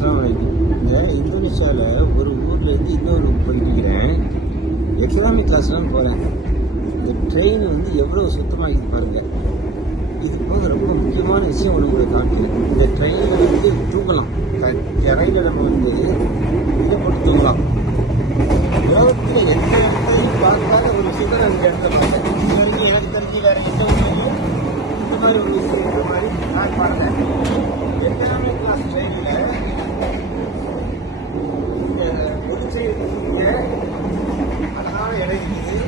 அஸ்ஸலாமு அலைக்கும். இந்த இந்தோனேஷியாவில் ஒரு ஊர்லேருந்து இன்னொரு ஊர் போயிட்டுருக்கிறேன். எக்கனாமிக் கிளாஸ்லாம் போகிறேன். இந்த ட்ரெயின் வந்து எவ்வளோ சுத்தமாக பாருங்கள். இது போக ரொம்ப முக்கியமான விஷயம் ஒன்று கூட காட்டுது. இந்த ட்ரெயினில் வந்து தூங்கலாம். இறையில் நம்ம வந்து இதை போட்டு தூங்கலாம். உலகத்தில் எந்த இடத்தையும் பார்க்காத ஒரு விஷயத்தை நான் இந்த இடத்துல பார்த்தேன். இது வரைக்கும் எனக்கு தெரிஞ்சு வேறு எந்த ஊர்லையும் இந்த மாதிரி ஒரு விஷயம் இந்த மாதிரி நான் பார்த்தேன். எக்கனாமிக் கிளாஸ் ட்ரெயினில் இந்த ஒரு சைடு அழகான இடம் இருக்குது.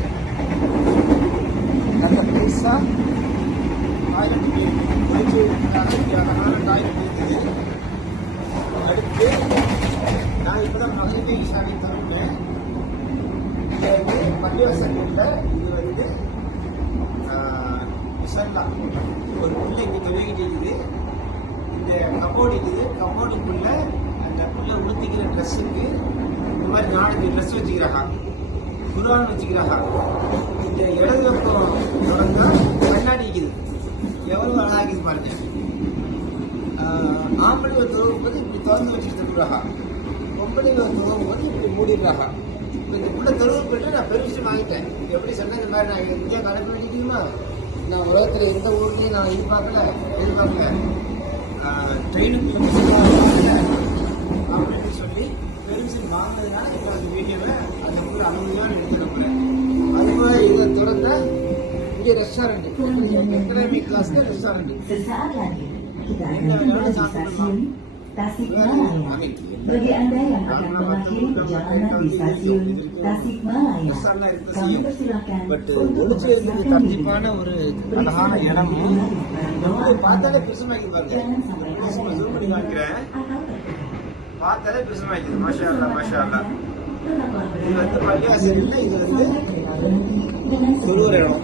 நல்ல பெருசாக டாய்லெட் இருக்குது. அழகான டாய்லெட் இருக்குது. அடுத்து நான் இப்போ தான் மகளிர் இசாமி தருவேன். இது வந்து பள்ளிவாசல் இல்லை, இது வந்து விசல்லா ஒரு புள்ள இங்கே தொழில்கிட்டு இருக்குது. இந்த கபோர்டு இருக்குது. கபோர்டுக்குள்ள அந்த புள்ள உடுத்திக்கிற ட்ரெஸ்ஸுக்கு இந்த மாதிரி 4 ட்ரெஸ் வச்சுக்கிறாங்க. குர்ஆன் வச்சுக்கிறாங்க. இந்த இடது பக்கம் தொடர்ந்தா கண்ணாடி இருக்குது. எவ்வளோ அழகாகிது பாருங்க. ஆம்பளை துறவும் போது இப்படி திறந்து வச்சுட்டு இருக்கிறாங்க. பொம்பளை துறவும் போது இப்படி மூடிடுறாங்க. இப்போ இந்த புள்ள துறவு போயிட்டு நான் பெருமிஷன் வாங்கிட்டேன். எப்படி சொன்ன இந்த மாதிரி நான் இந்தியா கணக்கு வேண்டிக்குமா, நான் உலகத்தில் எந்த ஊர்லேயும் நான் எதிர்பார்க்கல ட்ரெயினுக்கு அப்படின்னு சொல்லி பெருமிஷன் வாங்கினதுனால இப்போ அந்த வீடியோவை அந்த ஊர் அமைதியான எடுத்துக்கிறேன். அதுபோல இதை திறந்த இங்கே ரெஸ்டாரண்ட், எக்கனாமிக் கிளாஸ்ல restaurant. Kita akan tiba di stasiun Tasikmalaya. Bagi Anda yang akan mengakhiri perjalanan di stasiun Tasikmalaya, kami persilakan untuk mempersiapkan diri. அழகான இடம். பார்த்தாலே பிரசமாக்கி Jangan sampai பார்த்தாலே பிரசமாக்கிது. மாஷா அல்லா மாஷா அல்லா. tetaplah இது வந்து பள்ளிவாசல் இல்லை, இது வந்து sampai kereta berhenti dengan தொழுகிற இடம்.